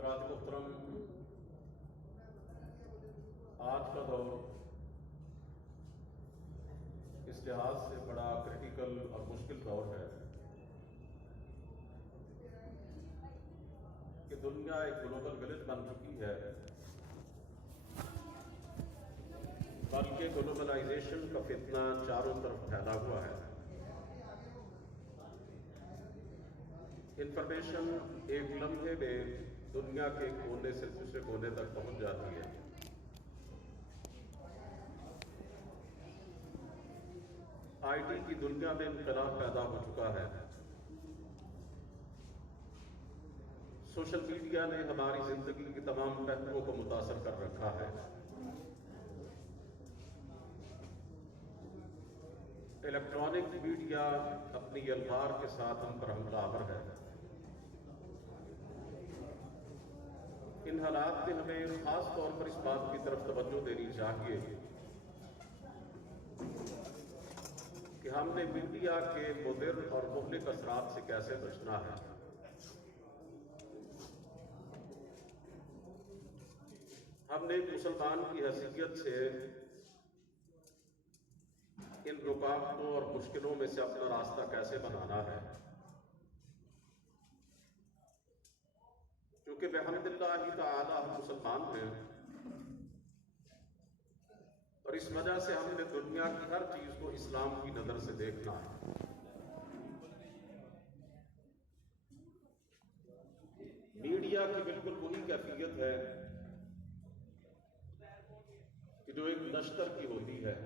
حضرات محترم، آج کا دور اس لحاظ سے بڑا کریٹیکل اور مشکل دور ہے کہ دنیا ایک گلوبل ولیج بن چکی ہے، بلکہ گلوبلائزیشن کا فتنہ چاروں طرف پھیلا ہوا ہے۔ انفارمیشن ایک لمحے میں دنیا کے ایک کونے سے دوسرے کونے تک پہنچ جاتی ہے۔ آئی ٹی کی دنیا میں انقلاب پیدا ہو چکا ہے۔ سوشل میڈیا نے ہماری زندگی کے تمام پہلوؤں کو متاثر کر رکھا ہے۔ الیکٹرانک میڈیا اپنی یلغار کے ساتھ ہم پر حملہ آور ہے۔ ان حالات میں ہمیں خاص طور پر اس بات کی طرف توجہ دینی چاہیے کہ ہم نے میڈیا کے مضر اور مہلک اثرات سے کیسے بچنا ہے۔ ہم نے ایک مسلمان کی حیثیت سے ان رکاوٹوں اور مشکلوں میں سے اپنا راستہ کیسے بنانا ہے، کیونکہ بحمد اللہ تعالی ہم مسلمان ہیں، اور اس وجہ سے ہم نے دنیا کی ہر چیز کو اسلام کی نظر سے دیکھنا ہے۔ میڈیا کی بالکل وہی کیفیت ہے کہ جو ایک نشتر کی ہوتی ہے۔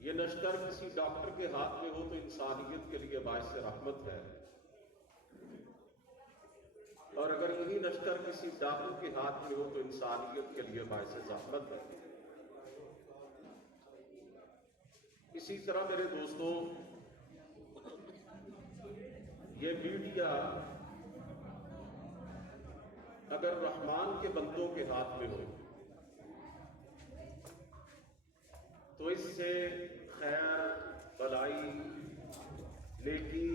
یہ نشتر کسی ڈاکٹر کے ہاتھ میں ہو تو انسانیت کے لیے باعث رحمت ہے، اور اگر یہی نشتر کسی ڈاکو کے ہاتھ میں ہو تو انسانیت کے لیے باعث زحمت ہے۔ اسی طرح میرے دوستوں، یہ میڈیا اگر رحمان کے بندوں کے ہاتھ میں ہو تو اس سے خیر، بلائی، نیکی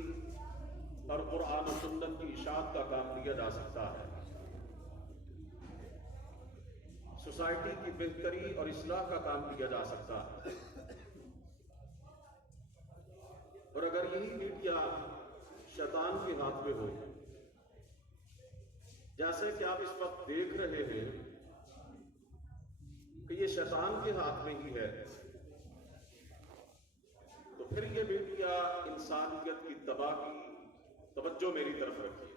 اور قرآن و سنت کی اشاعت کا کام لیا جا سکتا ہے۔ سوسائٹی کی بہتری اور اصلاح کا کام لیا جا سکتا ہے۔ اور اگر یہی میڈیا شیطان کے ہاتھ میں ہو، جیسے کہ آپ اس وقت دیکھ رہے ہیں کہ یہ شیطان کے ہاتھ میں ہی ہے، تو پھر یہ میڈیا انسانیت کی تباہی، توجہ میری طرف رکھیے،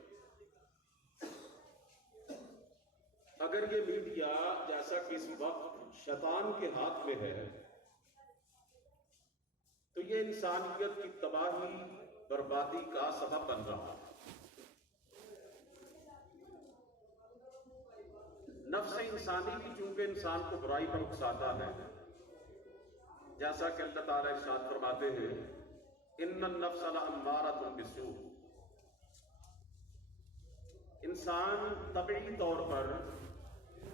اگر یہ میڈیا جیسا کہ اس وقت شیطان کے ہاتھ میں ہے تو یہ انسانیت کی تباہی، بربادی کا سبب بن رہا ہے۔ نفس انسانی بھی چونکہ انسان کو برائی پر اکساتا ہے، جیسا کہ اللہ تعالیٰ ارشاد فرماتے ہیں ان النفس لامارۃ بالسوء، انسان طبعی طور پر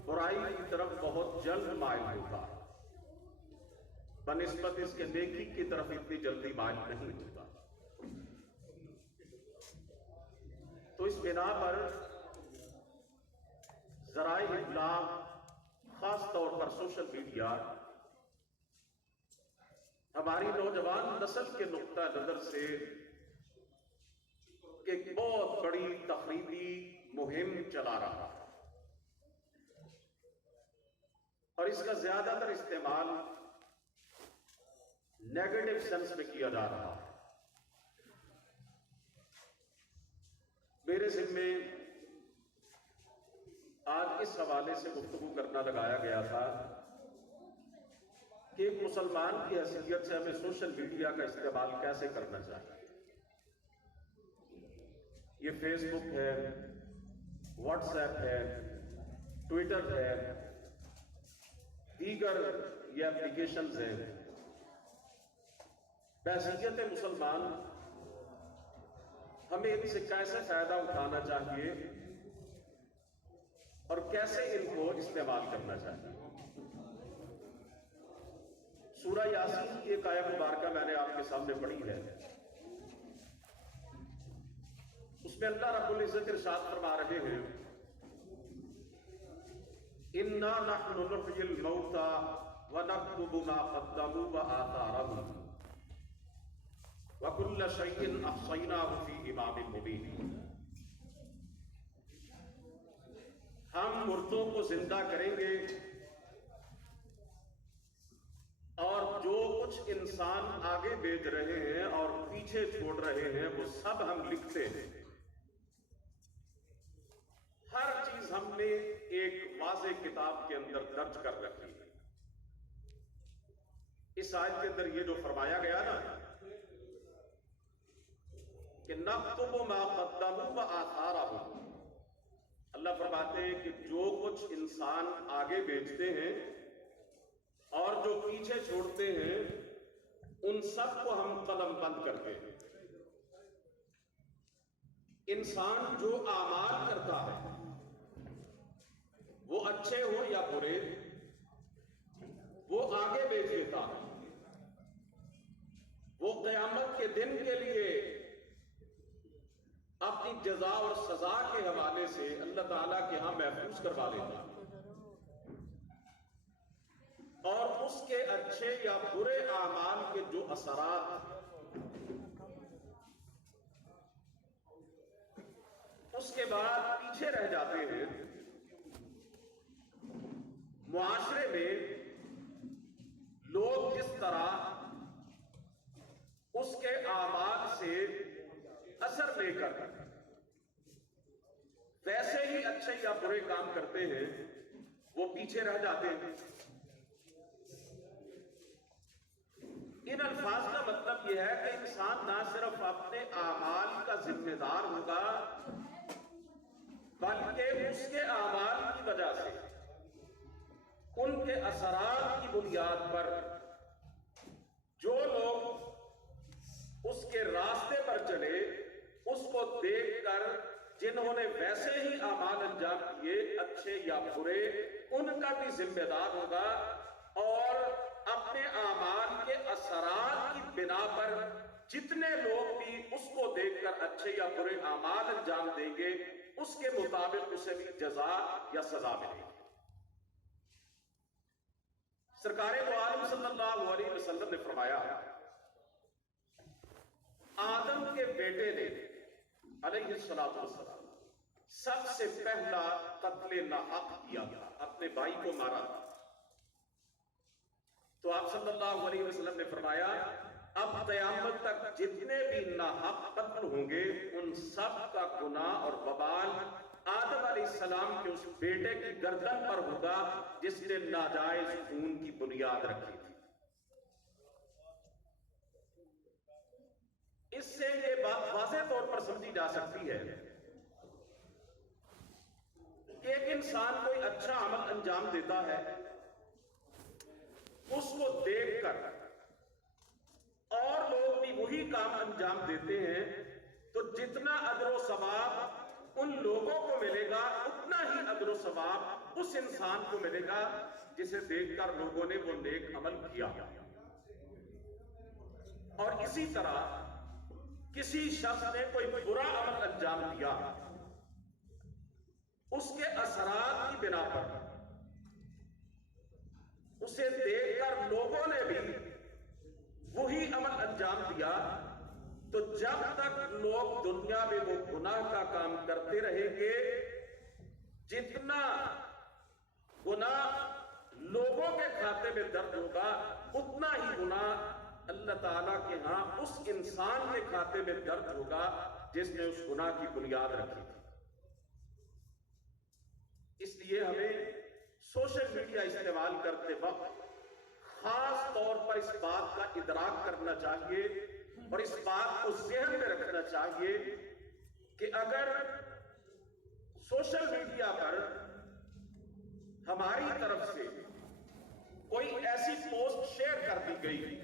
برائی کی طرف بہت جلد مائل ہوتا ہے، بنسبت اس کے نیکی کی طرف اتنی جلدی مائل نہیں ہوتا۔ تو اس بنا پر ذرائع ابلاغ، خاص طور پر سوشل میڈیا، ہماری نوجوان نسل کے نقطہ نظر سے ایک بہت بڑی تخریبی مہم چلا رہا ہے، اور اس کا زیادہ تر استعمال نیگیٹو سینس میں کیا جا رہا ہے۔ میرے ذمے آج اس حوالے سے گفتگو کرنا لگایا گیا تھا کہ ایک مسلمان کی حیثیت سے ہمیں سوشل میڈیا کا استعمال کیسے کرنا چاہیے۔ یہ فیس بک ہے، واٹس ایپ ہے، ٹویٹر ہے، دیگر یہ اپلیکیشنز ہیں۔ بحیثیت مسلمان ہمیں ان سے کیسے فائدہ اٹھانا چاہیے اور کیسے ان کو استعمال کرنا چاہیے۔ سورہ یاسین کی ایک آیت مبارکہ میں نے آپ کے سامنے پڑھی ہے۔ اس اس میں اللہ رب العزت ارشاد فرما رہے ہیں اِنَّا نَحْنُ نُحْيِي الْمَوْتَى وَنَكْتُبُ مَا قَدَّمُوا وَآثَارَهُمْ وَكُلَّ شَيْءٍ أَحْصَيْنَاهُ فِي إِمَامٍ مُبِينٍ۔ ہم مردوں کو زندہ کریں گے اور جو کچھ انسان آگے بھیج رہے ہیں اور پیچھے چھوڑ رہے ہیں وہ سب ہم لکھتے ہیں۔ ہر چیز ہم نے ایک واضح کتاب کے اندر درج کر رکھی ہے۔ اس آیت کے اندر یہ جو فرمایا گیا نا کہ نَكْتُبُ مَا قَدَّمُوا وَآثَارَهُمْ، اللہ فرماتے ہیں کہ جو کچھ انسان آگے بھیجتے ہیں اور جو پیچھے چھوڑتے ہیں ان سب کو ہم قلم بند کرتے ہیں۔ انسان جو اعمال کرتا ہے وہ اچھے ہو یا برے وہ آگے بھیج دیتا ہے۔ وہ قیامت کے دن کے لیے اپنی جزا اور سزا کے حوالے سے اللہ تعالیٰ کے ہاں محفوظ کروا لیتا ہے، اور اس کے اچھے یا برے اعمال کے جو اثرات اس کے بعد پیچھے رہ جاتے ہیں، معاشرے میں لوگ جس طرح اس کے اعمال سے اثر لے کر ویسے ہی اچھے یا برے کام کرتے ہیں وہ پیچھے رہ جاتے ہیں۔ ان الفاظ کا مطلب یہ ہے کہ انسان نہ صرف اپنے اعمال کا ذمہ دار ہوگا بلکہ اس کے اعمال کی وجہ سے ان کے اثرات کی بنیاد پر جو لوگ اس کے راستے پر چلے اس کو دیکھ کر جنہوں نے ویسے ہی اعمال انجام کیے اچھے یا برے ان کا بھی ذمہ دار ہوگا، اور اپنے اعمال کے اثرات کی بنا پر جتنے لوگ بھی اس کو دیکھ کر اچھے یا برے اعمال انجام دیں گے اس کے مطابق اسے بھی جزا یا سزا ملے گی۔ سرکار دو عالم صلی اللہ علیہ وسلم نے فرمایا آدم کے بیٹے نے علیہ السلام سب سے پہلا قتل ناحق کیا تھا، اپنے بھائی کو مارا تھا۔ تو آپ صلی اللہ علیہ وسلم نے فرمایا اب قیامت تک جتنے بھی ناحق قتل ہوں گے ان سب کا گناہ اور وبال آدم علیہ السلام کے اس بیٹے کی گردن پر ہوگا جس نے ناجائز خون کی بنیاد رکھی تھی۔ اس سے یہ بات واضح طور پر سمجھی جا سکتی ہے کہ ایک انسان کوئی اچھا عمل انجام دیتا ہے، اس کو دیکھ کر اور لوگ بھی وہی کام انجام دیتے ہیں تو جتنا اجر و ثواب ان لوگوں کو ملے گا اتنا ہی اجر و ثواب اس انسان کو ملے گا جسے دیکھ کر لوگوں نے وہ نیک عمل کیا۔ اور اسی طرح کسی شخص نے کوئی برا عمل انجام دیا، اس کے اثرات کی بنا پر اسے دیکھ کر لوگوں نے بھی وہی عمل انجام دیا، تو جب تک لوگ دنیا میں وہ گناہ کا کام کرتے رہیں گے جتنا گناہ لوگوں کے کھاتے میں درج ہوگا اتنا ہی گناہ اللہ تعالیٰ کے ہاں اس انسان کے کھاتے میں درد ہوگا جس نے اس گناہ کی بنیاد رکھی تھی۔ اس لیے ہمیں سوشل میڈیا استعمال کرتے وقت خاص طور پر اس بات کا ادراک کرنا چاہیے اور اس بات کو ذہن میں رکھنا چاہیے کہ اگر سوشل میڈیا پر ہماری طرف سے کوئی ایسی پوسٹ شیئر کر دی گئی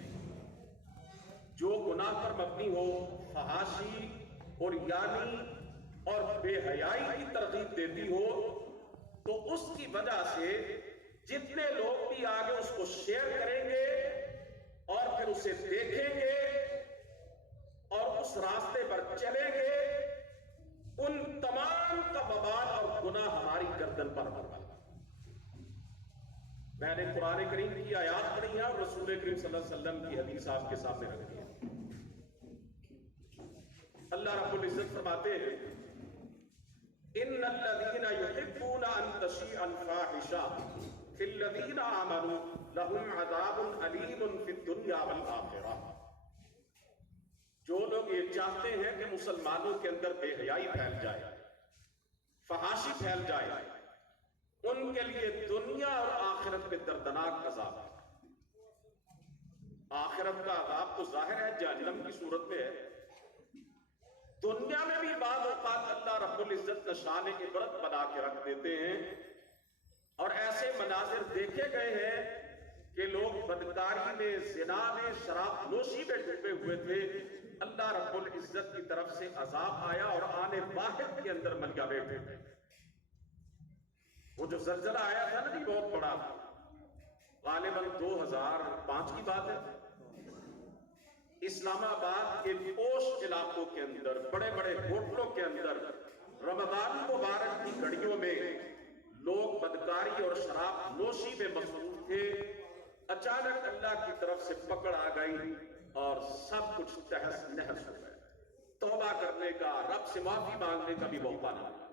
جو گناہ پر مبنی ہو، فحاشی اور یعنی اور بے حیائی کی ترغیب دیتی ہو، تو اس کی وجہ سے جتنے لوگ بھی آگے اس کو شیئر کریں گے اور پھر اسے دیکھیں گے اور اس راستے پر چلیں گے، ان تمام کا وبال اور گناہ ہماری گردن پر مروا۔ میں نے قرآن کریم کی آیات پڑھی ہے اور رسول کریم صلی اللہ علیہ وسلم کی حدیث آپ کے سامنے رکھی ہے۔ اللہ رب العزت فرماتے ہیں ان الذين يحبون ان تشيع الفاحشة في الذين آمنوا لهم عذاب أليم في الدنيا والآخرة۔ جو لوگ یہ چاہتے ہیں کہ مسلمانوں کے اندر بے حیائی پھیل جائے، فحاشی پھیل جائے، ان کے لیے دنیا اور آخرت میں دردناک عذاب ہے۔ آخرت کا عذاب تو ظاہر ہے جہنم کی صورت میں ہے، دنیا میں بھی بعض اوقات اللہ رب العزت نشان عبرت بنا کے رکھ دیتے ہیں، اور ایسے مناظر دیکھے گئے ہیں کہ لوگ بدکاری میں، زنا میں، شراب نوشی میں ڈوبے ہوئے تھے، اللہ رب العزت کی طرف سے عذاب آیا اور آنے واحد کے اندر ملکہ بیٹھے تھے۔ وہ جو زلزلہ آیا تھا نا جی، بہت بڑا، غالباً 2005 کی بات ہے، اسلام آباد کے پوش علاقوں کے اندر، بڑے بڑے ہوٹلوں کے اندر رمضان مبارک کی گھڑیوں میں لوگ بدکاری اور شراب نوشی میں مصروف تھے۔ اچانک اللہ کی طرف سے پکڑ آ گئی اور سب کچھ تہس نہس ہو گیا۔ توبہ کرنے کا، رب سے معافی مانگنے کا بھی موقع نہ ملا۔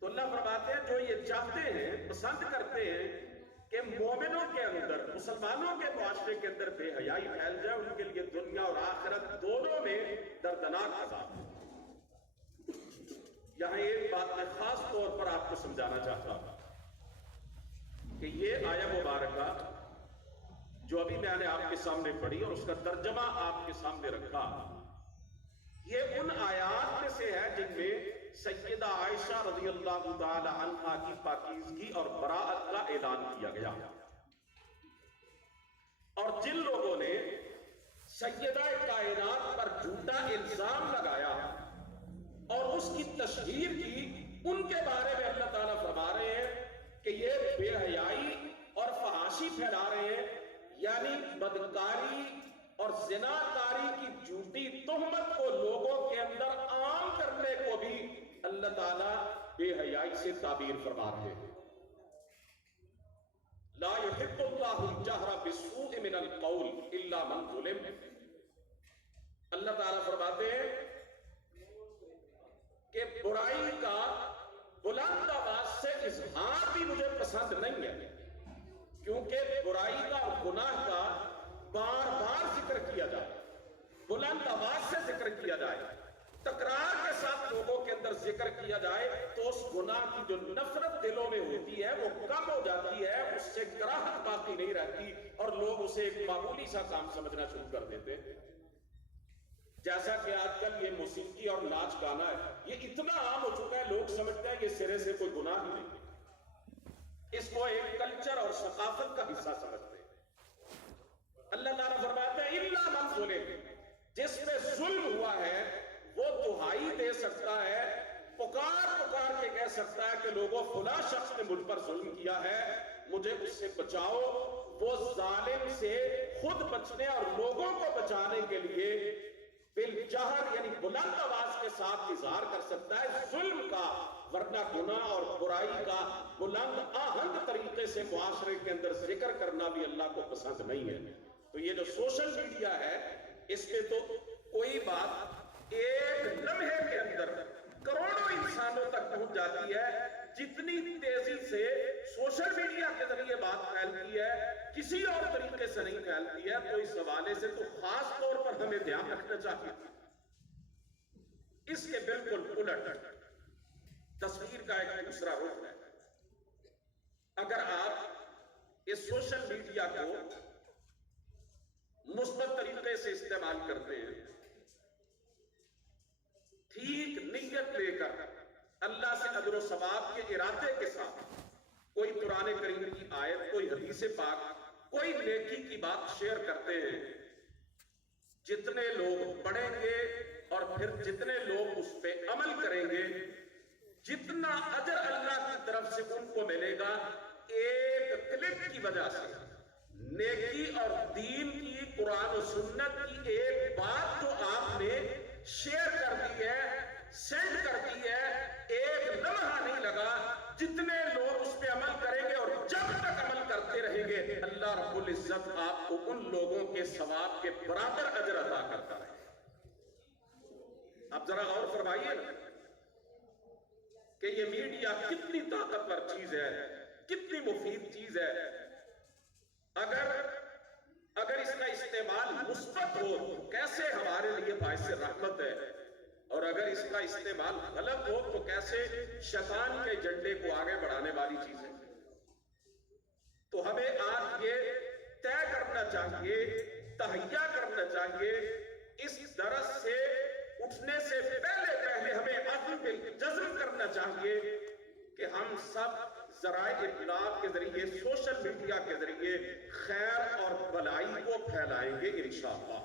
تو اللہ فرماتے ہیں جو یہ چاہتے ہیں، پسند کرتے ہیں کہ مومنوں کے اندر، مسلمانوں کے معاشرے کے اندر بے حیائی پھیل جائے، ان کے لیے دنیا اور آخرت دونوں میں دردناک عذاب ہے۔ یہاں ایک بات میں خاص طور پر آپ کو سمجھانا چاہتا ہوں کہ یہ آیہ مبارکہ جو ابھی میں نے آپ کے سامنے پڑھی اور اس کا ترجمہ آپ کے سامنے رکھا، یہ ان آیات میں سے ہے جن میں سیدہ عائشہ رضی اللہ تعالی عنہا کی پاکیزگی اور براءت کا اعلان کیا گیا، اور جن لوگوں نے سیدہ کائنات پر جھوٹا الزام لگایا اور اس کی تشہیر کی، ان کے بارے میں اللہ تعالیٰ فرما رہے ہیں کہ یہ بے حیائی اور فحاشی پھیلا رہے ہیں، یعنی بدکاری اور زناکاری کی جھوٹی تہمت کو لوگوں کے اندر عام کرنے کو بھی اللہ تعالیٰ بے حیائی سے تعبیر فرما رہے ہیں۔ لا يحب اللہ الجہر بالسوء من القول الا من ظلم۔ اللہ تعالیٰ فرماتے ہیں کہ برائی کا بلند آواز سے اظہار بھی مجھے پسند نہیں ہے، کیونکہ برائی کا اور گناہ کا بار بار ذکر کیا جائے، بلند آواز سے ذکر کیا جائے، تکرار کے ساتھ لوگوں کے اندر ذکر کیا جائے، تو اس گناہ کی جو نفرت دلوں میں ہوتی ہے وہ کم ہو جاتی ہے، اس سے کراہت باقی نہیں رہتی اور لوگ اسے ایک معمولی سا کام سمجھنا شروع کر دیتے ہیں۔ جیسا کہ آج کل یہ موسیقی اور ناچ گانا ہے، یہ اتنا عام ہو چکا ہے، لوگ سمجھتے ہیں یہ سرے سے کوئی گناہ ہی نہیں، اس کو ایک کلچر اور ثقافت کا حصہ سمجھتے ہیں۔ اللہ تعالیٰ فرماتا ہے اِلَّا مَنْ ظُلِمَ، جس پہ ظلم ہوا ہے وہ دہائی دے سکتا ہے، پکار پکار کے کہہ سکتا ہے کہ لوگوں فلاں شخص نے مجھ پر ظلم کیا ہے، مجھے اس سے بچاؤ۔ وہ ظالم سے خود بچنے اور لوگوں کو بچانے کے لیے بالجہر یعنی بلند آواز کے ساتھ اظہار کر سکتا ہے ظلم کا، ورنہ گناہ اور برائی کا بلند آہنگ طریقے سے معاشرے کے اندر ذکر کرنا بھی اللہ کو پسند نہیں ہے۔ تو یہ جو سوشل میڈیا ہے، اس پہ تو کوئی بات ایک لمحے کے اندر کروڑوں انسانوں تک پہنچ جاتی ہے۔ جتنی تیزی سے سوشل میڈیا کے ذریعے بات پھیلتی ہے، کسی اور طریقے سے نہیں پھیلتی ہے، تو اس حوالے سے تو خاص طور پر ہمیں دھیان رکھنا چاہیے۔ اس کے بالکل الٹ تصویر کا ایک دوسرا رخ ہے۔ اگر آپ اس سوشل میڈیا کو مثبت طریقے سے استعمال کرتے ہیں، ٹھیک نیت لے کر، اللہ سے اجر و ثواب کے ارادے کے ساتھ، کوئی قرآن کریم کی آیت، کوئی حدیث پاک، کوئی نیکی کی بات شیئر کرتے ہیں، جتنے لوگ پڑھیں گے اور پھر جتنے لوگ اس پہ عمل کریں گے، جتنا اجر اللہ کی طرف سے ان کو ملے گا، ایک کلک کی وجہ سے نیکی اور دین کی، قرآن و سنت کی ایک بات جو آپ نے العزت آپ کو ان لوگوں کے ثواب کے برابر اجر عطا کرتا ہے۔ اب ذرا غور فرمائیے کہ یہ میڈیا کتنی طاقتور چیز ہے، کتنی مفید چیز ہے۔ اگر اس کا استعمال مثبت ہو تو کیسے ہمارے لیے باعث رحمت ہے، اور اگر اس کا استعمال غلط ہو تو کیسے شیطان کے ایجنڈے کو آگے بڑھانے والی چیز ہے۔ تو ہمیں آج یہ طے کرنا چاہیے، تہیہ کرنا چاہیے، اس درس سے اٹھنے سے پہلے ہمیں عزم جزم کرنا چاہیے کہ ہم سب ذرائع ابلاغ کے ذریعے، سوشل میڈیا کے ذریعے خیر اور بلائی کو پھیلائیں گے انشاءاللہ۔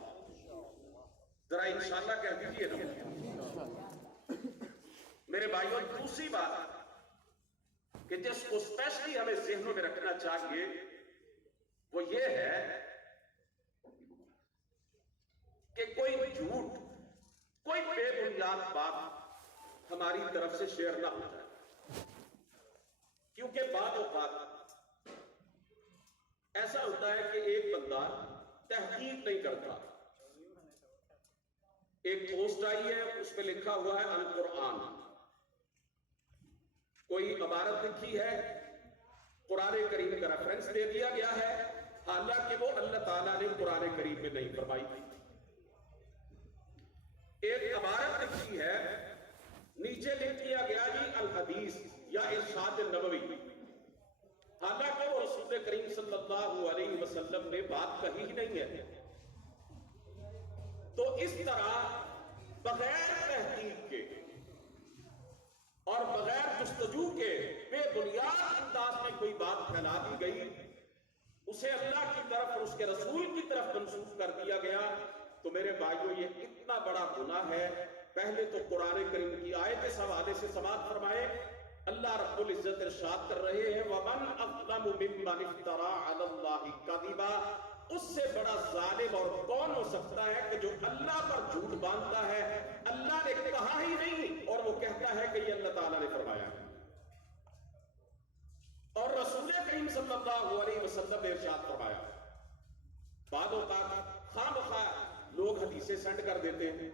ذرا انشاءاللہ کہہ دیجیے نا۔ میرے بھائیوں، دوسری بات کہ جس کو اسپیشلی ہمیں ذہنوں میں رکھنا چاہیے وہ یہ ہے کہ کوئی جھوٹ، کوئی بے بنیاد بات ہماری طرف سے شیئر نہ ہو جائے، کیونکہ بعض اوقات ایسا ہوتا ہے کہ ایک بندہ تحقیق نہیں کرتا۔ ایک پوسٹ آئی ہے، اس پہ لکھا ہوا ہے القرآن، کوئی عبارت لکھی ہے، قرآن کریم کا ریفرنس دے دیا گیا ہے، حالانکہ وہ اللہ تعالیٰ نے قرآن کریم میں نہیں فرمائی تھی۔ ایک عبارت لکھی ہے، نیچے لکھ دیا گیا جی الحدیث یا ارشاد نبوی، حالانکہ وہ رسول کریم صلی اللہ علیہ وسلم نے بات کہی ہی نہیں ہے۔ تو اس طرح بغیر تحقیق کے اور بغیر جستجو کے بے بنیاد انداز میں کوئی بات پھیلا دی گئی، اسے اللہ کی طرف اور اس کے رسول کی طرف منسوخ کر دیا گیا، تو میرے بھائیوں یہ اتنا بڑا گناہ ہے۔ پہلے تو قرآن کریم کی آیت اس حوالے سے سماعت فرمائے، اللہ رب العزت ارشاد کر رہے ہیں وَمَنْ أَظْلَمُ مِمَّنِ افْتَرَىٰ عَلَى اللَّهِ كَذِبًا، اس سے بڑا ظالم اور کون ہو سکتا ہے کہ جو اللہ پر جھوٹ باندھتا ہے، اللہ نے کہا ہی نہیں اور وہ کہتا ہے کہ یہ اللہ تعالیٰ نے فرمایا۔ اور رسول کریم صلی اللہ علیہ وسلم نے ارشاد فرمایا۔ بعض اوقات خواہ مخواہ لوگ حدیثیں سینڈ کر دیتے ہیں،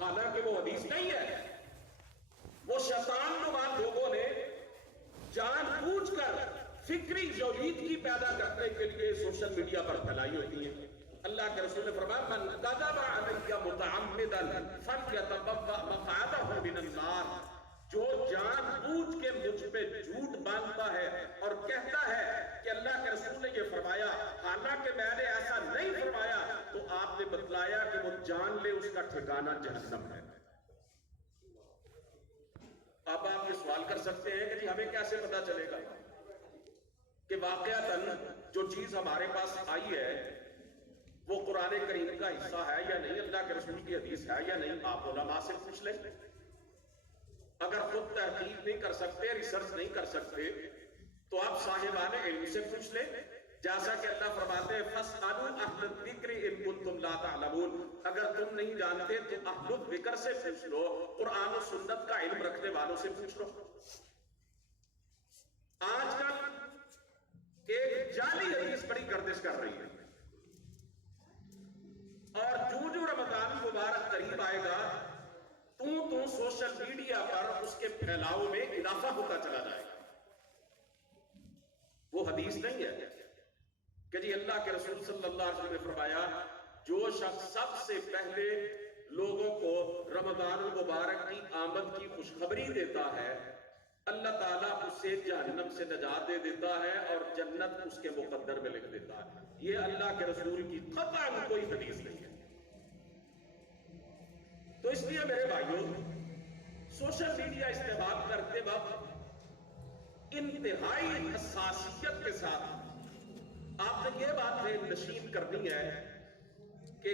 حالانکہ وہ حدیث نہیں ہے، وہ شیطان نما لوگوں نے جان بوجھ کر فکری جولیدگی پیدا کرنے کے لیے سوشل میڈیا پر پھیلائی ہوتی ہیں۔ اللہ کے رسول نے فرمایا من کذب علی متعمدا فلیتبوأ مقعدہ من النار، جو جان بوجھ کے مجھ پہ جھوٹ باندھتا ہے اور کہتا ہے کہ اللہ کے رسول نے یہ فرمایا حالانکہ میں نے ایسا نہیں فرمایا، تو آپ نے بتلایا کہ وہ جان لے اس کا ٹھکانہ جہنم ہے۔ اب آپ یہ سوال کر سکتے ہیں کہ جی ہمیں کیسے پتا چلے گا کہ واقعتاً جو چیز ہمارے پاس آئی ہے وہ قرآن کریم کا حصہ ہے یا نہیں، اللہ کے رسول کی حدیث ہے یا نہیں؟ آپ علماء سے پوچھ لیں۔ اگر خود تحقیق نہیں کر سکتے، ریسرچ نہیں کر سکتے، تو آپ صاحبان علم سے پوچھ لیں، جیسا کہ اللہ فرماتے ہیں فَاسْأَلُوا أَهْلَ الذِّكْرِ إِن كُنتُمْ لَا تَعْلَمُونَ، اگر تم نہیں جانتے تو اہل الذکر سے پوچھ لو، قرآن و سنت کا علم رکھنے والوں سے پوچھ لو۔ آج کل ایک جعلی حدیث بڑی گردش کر رہی ہے، اور جو رمضان مبارک قریب آئے گا تو سوشل میڈیا پر اس کے پھیلاؤ میں اضافہ ہوتا چلا جائے گا۔ وہ حدیث نہیں ہے کہ جی اللہ کے رسول صلی اللہ علیہ وسلم نے فرمایا جو شخص سب سے پہلے لوگوں کو رمضان المبارک کی آمد کی خوشخبری دیتا ہے، اللہ تعالیٰ اسے جہنم سے نجات دے دیتا ہے اور جنت اس کے مقدر میں لکھ دیتا ہے۔ یہ اللہ کے رسول کی قطعاً کوئی حدیث نہیں ہے۔ تو اس لیے میرے بھائیوں، سوشل میڈیا استعمال کرتے وقت انتہائی حساسیت کے ساتھ آپ نے یہ بات نشین کرنی ہے کہ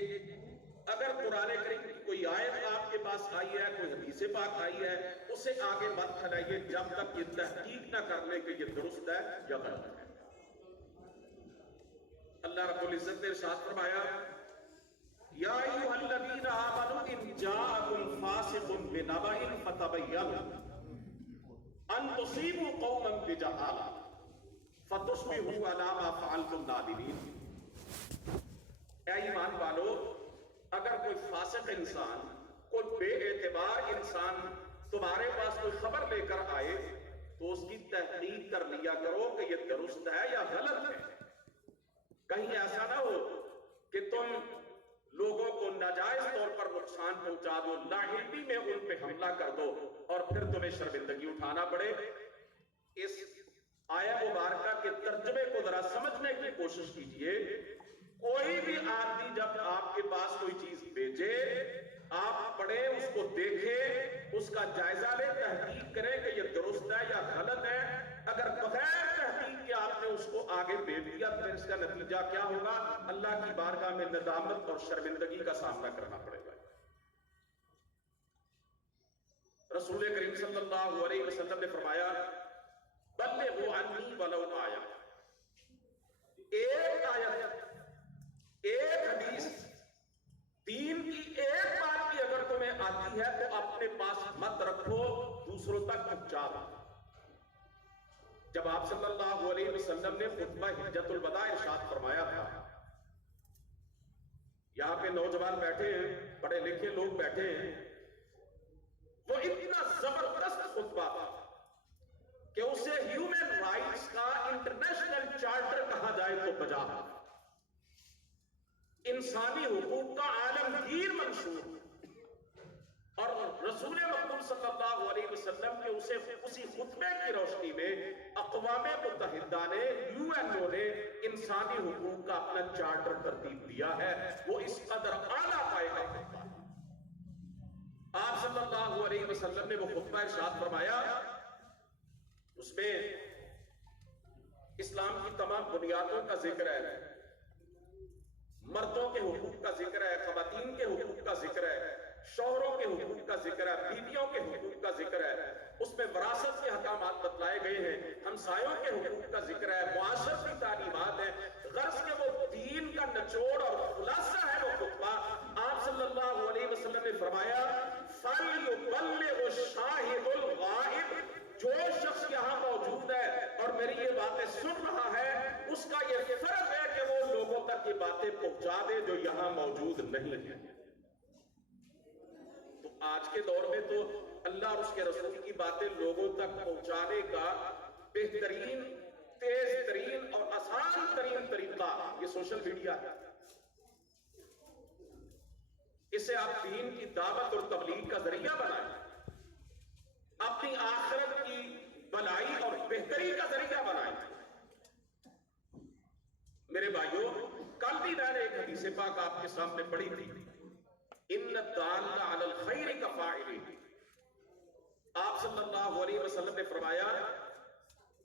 اگر قرآن کریم کی کوئی آیت آپ کے پاس آئی ہے، کوئی حدیث پاک آئی ہے، اسے آگے مت پھیلائیے جب تک یہ تحقیق نہ کر لیں کہ یہ درست ہے یا غلط ہے۔ اللہ رب العزت نے ارشاد فرمایا یا ایھا الذین آمنوا ان جاءکم فاسق بنبأ فتبینوا ان تصیبوا قوما بجہالہ فتصبحوا علی ما فعلتم نادمین۔ فاسق انسان، کوئی بے اعتبار انسان تمہارے پاس کوئی خبر لے کر آئے تو اس کی تحقیق کر لیا کرو کہ یہ درست ہے یا غلط ہے. کہیں ایسا نہ ہو کہ تم لوگوں کو ناجائز طور پر نقصان پہنچا دو، لاعلمی میں ان پہ حملہ کر دو اور پھر تمہیں شرمندگی اٹھانا پڑے. اس آیت مبارکہ کے ترجمے کو ذرا سمجھنے کی کوشش کیجئے. کوئی بھی آدمی جب آپ کے پاس کوئی چیز بھیجے، آپ پڑھیں، اس کو دیکھیں، اس کا جائزہ لیں، تحقیق کریں کہ یہ درست ہے یا غلط ہے. اگر بغیر تحقیق کے آپ نے اس کو آگے بھیج دیا تو اس کا نتیجہ کیا ہوگا؟ اللہ کی بارگاہ میں ندامت اور شرمندگی کا سامنا کرنا پڑے گا. رسول کریم صلی اللہ علیہ وسلم نے فرمایا بلغوا عنی ولو آیا. ایک آیت، ایک حدیث، دین کی ایک بات بھی اگر تمہیں آتی ہے تو اپنے پاس مت رکھو، دوسروں تک پہنچا دو. جب آپ صلی اللہ علیہ وسلم نے خطبہ حجۃ الوداع ارشاد فرمایا تھا، یہاں پہ نوجوان بیٹھے ہیں، پڑھے لکھے لوگ بیٹھے ہیں، وہ اتنا زبردست خطبہ تھا کہ اسے ہیومن رائٹس کا انٹرنیشنل چارٹر کہا جائے تو بجا، انسانی حقوق کا عالمگیر منشور. اور رسول مقبول صلی اللہ علیہ وسلم کے اسی خطبے کی روشنی میں اقوام متحدہ نے، یو این او نے انسانی حقوق کا اپنا چارٹر ترتیب دیا ہے. وہ اس قدر اعلیٰ پائے گا خطبہ. آپ صلی اللہ علیہ وسلم نے وہ خطبہ ارشاد فرمایا، اس میں اسلام کی تمام بنیادوں کا ذکر ہے، مردوں کے حقوق کا ذکر ہے، خواتین کے حقوق کا ذکر ہے، شوہروں کے حقوق کا ذکر ہے، بیویوں کے حقوق کا ذکر ہے. اس میں وراثت کے حکامات بتلائے گئے ہیں، ہمسایوں کے حقوق کا ذکر ہے، معاشرت کی تعلیمات ہیں. غرض کہ وہ دین کا نچوڑ اور خلاصہ ہے وہ خطبہ. آپ صلی اللہ علیہ وسلم نے فرمایا فَلْيُبَلِّغُ الشَّاهِدُ الْغَائِبُ. جو شخص یہاں موجود ہے اور میری یہ باتیں سن رہا ہے، اس کا یہ فرض ہے کہ وہ لوگوں تک یہ باتیں پہنچا دے جو یہاں موجود نہیں ہیں. تو آج کے دور میں تو اللہ اور اس کے رسول کی باتیں لوگوں تک پہنچانے کا بہترین، تیز ترین اور آسان ترین طریقہ یہ سوشل میڈیا ہے. اسے آپ دین کی دعوت اور تبلیغ کا ذریعہ بنائیں، اپنی آخرت کی بھلائی اور بہتری کا ذریعہ بنائیں. میرے بھائیوں، کل بھی میں نے ایک حدیث پاک آپ کے سامنے پڑھی تھی، ان الدال علی الخیر کفاعلہ. آپ صلی اللہ علیہ وسلم نے فرمایا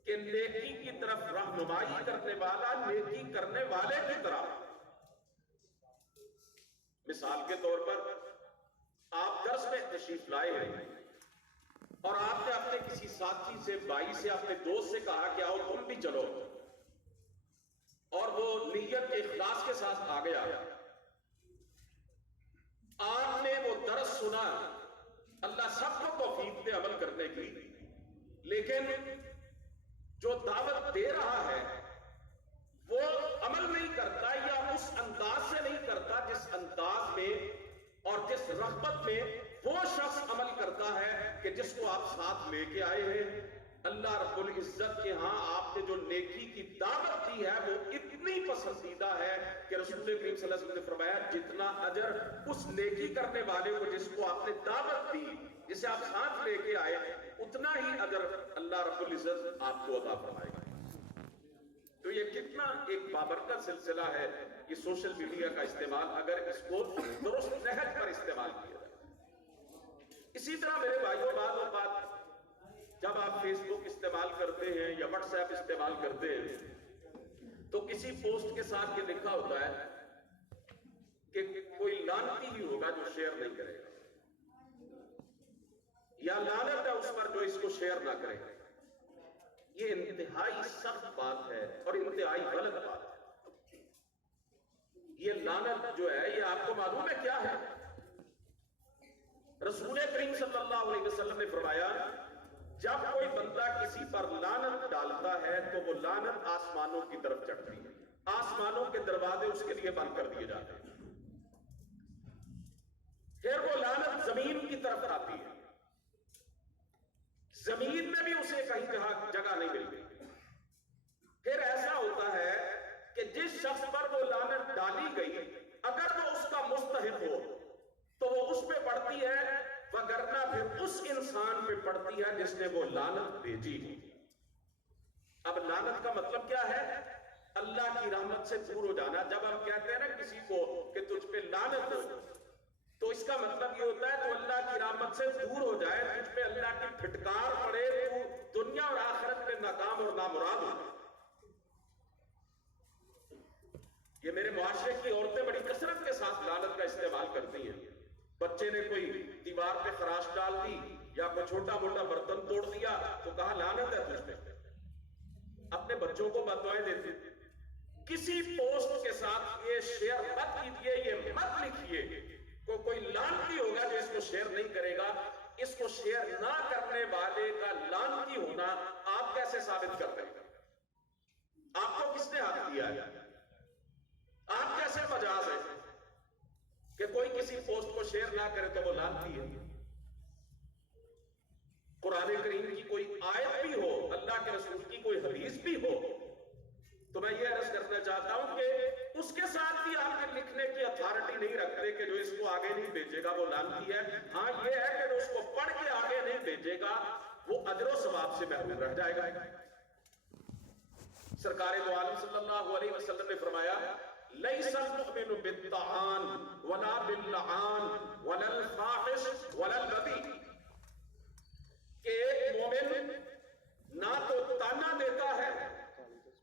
کہ نیکی کی طرف رہنمائی کرنے والا نیکی کرنے والے کی طرح. مثال کے طور پر آپ درس میں تشریف لائے ہیں اور آپ نے اپنے کسی ساتھی سے، بھائی سے، اپنے دوست سے کہا کہ آؤ تم بھی چلو، اور وہ نیت اخلاص کے ساتھ آ گیا. آپ نے وہ درس سنا، اللہ سب کو توفیق دے عمل کرنے کی، لیکن جو دعوت دے رہا ہے وہ عمل نہیں کرتا یا اس انداز سے نہیں کرتا جس انداز میں اور جس رغبت میں وہ شخص عمل کرتا ہے کہ جس کو آپ ساتھ لے کے آئے ہیں. اللہ رب العزت کے ہاں آپ نے جو نیکی کی دعوت دی ہے وہ اتنی پسندیدہ ہے کہ رسول کریم صلی اللہ علیہ وسلم نے فرمایا جتنا اجر اس نیکی کرنے والے کو جس کو آپ نے دعوت دی، جسے آپ ساتھ لے کے آئے، اتنا ہی اجر اللہ رب العزت آپ کو عطا فرمائے گا. تو یہ کتنا ایک بابرکت سلسلہ ہے یہ سوشل میڈیا کا استعمال، اگر اس کو درست نہج پر استعمال کیا جائے. اسی طرح میرے بھائیوں، بعض اوقات جب آپ فیس بک استعمال کرتے ہیں یا واٹس ایپ استعمال کرتے ہیں تو کسی پوسٹ کے ساتھ یہ لکھا ہوتا ہے کہ کوئی لعنتی ہی ہوگا جو شیئر نہیں کرے گا، یا لعنت ہے اس پر جو اس کو شیئر نہ کرے گا. یہ انتہائی سخت بات ہے اور انتہائی غلط بات ہے. یہ لعنت جو ہے یہ آپ کو معلوم ہے کیا ہے؟ رسول کریم صلی اللہ علیہ وسلم نے فرمایا جب کوئی بندہ کسی پر لعنت ڈالتا ہے تو وہ لعنت آسمانوں کی طرف چڑھتی ہے، آسمانوں کے دروازے اس کے لیے بند کر دیے جاتے ہیں. پھر وہ لعنت زمین کی طرف آتی ہے، زمین میں بھی اسے کہیں جگہ نہیں ملتی۔ پھر ایسا ہوتا ہے کہ جس شخص پر وہ لعنت ڈالی گئی اگر وہ اس کا مستحق ہو تو وہ اس پہ پڑتی ہے، وگرنہ پھر اس انسان پہ پڑتی ہے جس نے وہ لعنت بھیجی۔ اب لعنت کا مطلب کیا ہے؟ اللہ کی رحمت سے دور ہو جانا۔ جب ہم کہتے ہیں نا کسی کو کہ تجھ پہ لعنت ہو، تو اس کا مطلب یہ ہوتا ہے تو اللہ کی رحمت سے دور ہو جائے، تجھ پہ اللہ کی پھٹکار پڑے، تو دنیا اور آخرت میں ناکام اور نامراد ہو۔ یہ میرے معاشرے کی عورتیں بڑی کثرت کے ساتھ لعنت کا استعمال کرتی ہیں۔ بچے نے کوئی دیوار پہ خراش ڈال دی یا کوئی چھوٹا موٹا برتن توڑ دیا تو کہا لعنت ہے تجھ پہ۔ اپنے بچوں کو بددعائیں دیتے۔ کسی پوسٹ کے ساتھ یہ شیئر مت کیجیے، یہ مت لکھیے، کوئی لعنتی ہوگا جو اس کو شیئر نہیں کرے گا۔ اس کو شیئر نہ کرنے والے کا لعنتی ہونا آپ کیسے ثابت کر رہے ہیں؟ آپ کو کس نے حق دیا ہے؟ آپ کیسے مجاز ہے کہ کوئی کسی پوسٹ کو شیئر نہ کرے تو وہ لعنتی ہے؟ قرآن کریم کی کوئی آیت بھی ہو، اللہ کے رسول کی کوئی حدیث بھی ہو، تو میں یہ عرض کرنا چاہتا ہوں کہ اس کے ساتھ بھی آپ لکھنے کی اتھارٹی نہیں رکھتے کہ جو اس کو آگے نہیں بھیجے گا وہ لعنتی ہے۔ ہاں یہ ہے کہ جو اس کو پڑھ کے آگے نہیں بھیجے گا وہ اجر و ثواب سے محروم رہ جائے گا۔ سرکار دو عالم صلی اللہ علیہ وسلم نے فرمایا لیس المؤمن بالطعان ولا باللعان ولا الفاحش ولا البذیء، کہ ایک مومن نہ تو تانا دیتا ہے،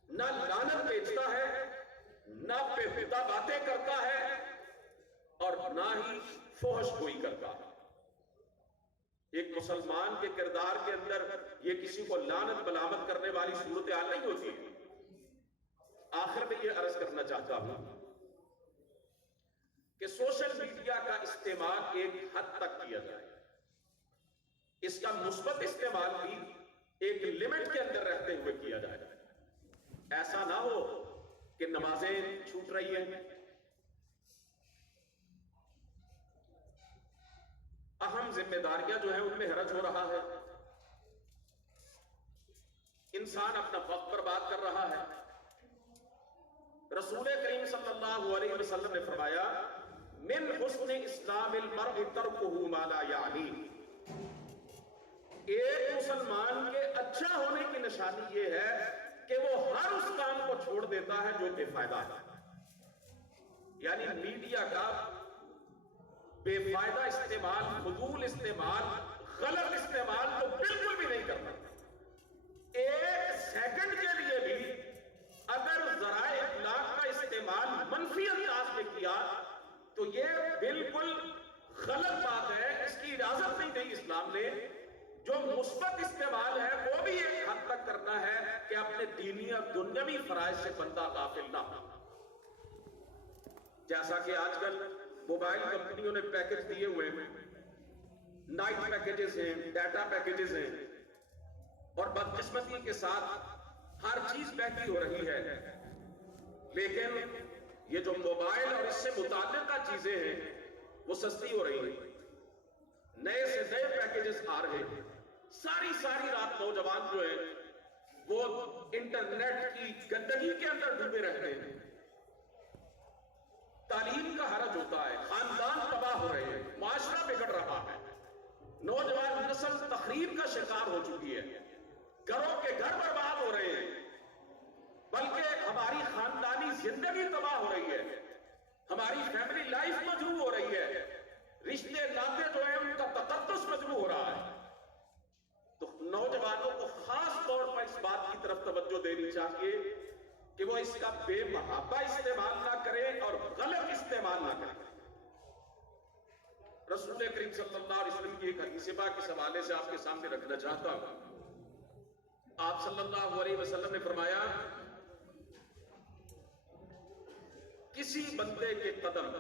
نہ لعنت بیچتا ہے، نہ بےہودہ باتیں کرتا ہے، اور نہ ہی فحش گوئی کرتا ہے۔ ایک مسلمان کے کردار کے اندر یہ کسی کو لعنت ملامت کرنے والی صورتحال نہیں ہوتی ہے۔ آخر میں یہ عرض کرنا چاہتا ہوں کہ سوشل میڈیا کا استعمال ایک حد تک کیا جائے، اس کا مثبت استعمال بھی ایک لمٹ کے اندر رہتے ہوئے کیا جائے۔ ایسا نہ ہو کہ نمازیں چھوٹ رہی ہیں، اہم ذمہ داریاں جو ہیں ان میں حرج ہو رہا ہے، انسان اپنا وقت برباد کر رہا ہے۔ رسول کریم صلی اللہ علیہ وسلم نے فرمایا من حسن اسلام المرء ترکہ ما لا یعنیہ، ایک مسلمان کے اچھا ہونے کی نشانی یہ ہے کہ وہ ہر اس کام کو چھوڑ دیتا ہے جو بے فائدہ ہے۔ یعنی میڈیا کا بے فائدہ استعمال، فضول استعمال، غلط استعمال تو بالکل بھی نہیں کرنا۔ ایک سیکنڈ کے لیے بھی اگر ذرائع ابلاغ کا استعمال منفی انداز میں کیا تو یہ بالکل غلط بات ہے، اس کی اجازت نہیں دی اسلام نے۔ جو مثبت استعمال ہے وہ بھی ایک حد تک کرنا ہے کہ اپنے دینی اور دنیاوی فرائض سے بندہ غافل نہ ہو۔ جیسا کہ آج کل موبائل کمپنیوں نے پیکج دیے ہوئے ہیں، نائٹ پیکجز ہیں، ڈیٹا پیکجز ہیں، اور بدقسمتی کے ساتھ ہر چیز مہنگی ہو رہی ہے، لیکن یہ جو موبائل اور اس سے متعلقہ چیزیں ہیں وہ سستی ہو رہی ہیں، نئے سے نئے پیکجز آ رہے ہیں۔ ساری رات نوجوان جو ہیں وہ انٹرنیٹ کی گندگی کے اندر ڈوبے رہتے ہیں، تعلیم کا حرج ہوتا ہے، خاندان تباہ ہو رہے ہیں، معاشرہ بگڑ رہا ہے، نوجوان نسل تخریب کا شکار ہو چکی ہے، گھروں کے گھر برباد ہو رہے ہیں، بلکہ ہماری خاندانی زندگی تباہ ہو رہی ہے، ہماری فیملی لائف مجروح ہو رہی ہے، رشتے ناطے جو ہیں ان کا تقدس مجروح ہو رہا ہے۔ تو نوجوانوں کو خاص طور پر اس بات کی طرف توجہ دینی چاہیے کہ وہ اس کا بے محابہ استعمال نہ کریں اور غلط استعمال نہ کریں۔ رسول کریم صلی اللہ علیہ وسلم کی ایک حدیث پاک اس حوالے سے آپ کے سامنے رکھنا چاہتا ہوں۔ آپ صلی اللہ علیہ وسلم نے فرمایا کسی بندے کے قدم،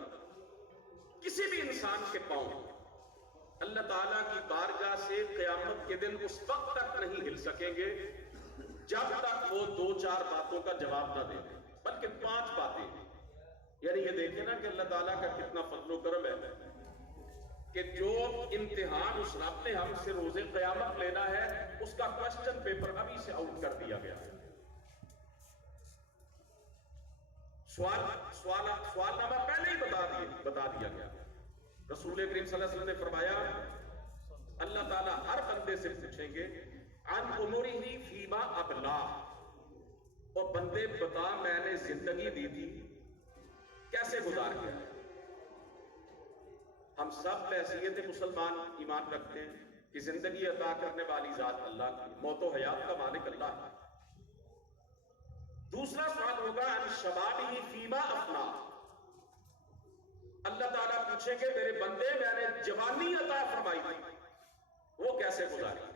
کسی بھی انسان کے پاؤں اللہ تعالیٰ کی بارگاہ سے قیامت کے دن اس وقت تک نہیں ہل سکیں گے جب تک وہ 2-4 باتوں کا جواب نہ دیں، بلکہ 5 باتیں۔ یعنی یہ دیکھیں نا کہ اللہ تعالیٰ کا کتنا فضل و کرم ہے کہ جو امتحان اس رب نے ہم سے روز قیامت لینا ہے اس کا کوسچن پیپر ابھی سے آؤٹ کر دیا گیا ہے. سوال نامہ پہلے ہی بتا دیا گیا. رسول کریم صلی اللہ علیہ وسلم نے فرمایا اللہ تعالیٰ ہر بندے سے پوچھیں گے عن عمرہ فیما ابلا، اور بندے بتا میں نے زندگی دی تھی کیسے گزار کیا. ہم سب بحیثیت مسلمان ایمان رکھتے ہیں کہ زندگی عطا کرنے والی ذات اللہ کی، موت و حیات کا مالک اللہ ہے. دوسرا سوال ہوگا عن شبابہ فیما افنا، اللہ تعالیٰ پوچھیں گے میرے بندے میں نے جوانی عطا فرمائی تھی وہ کیسے گزاری.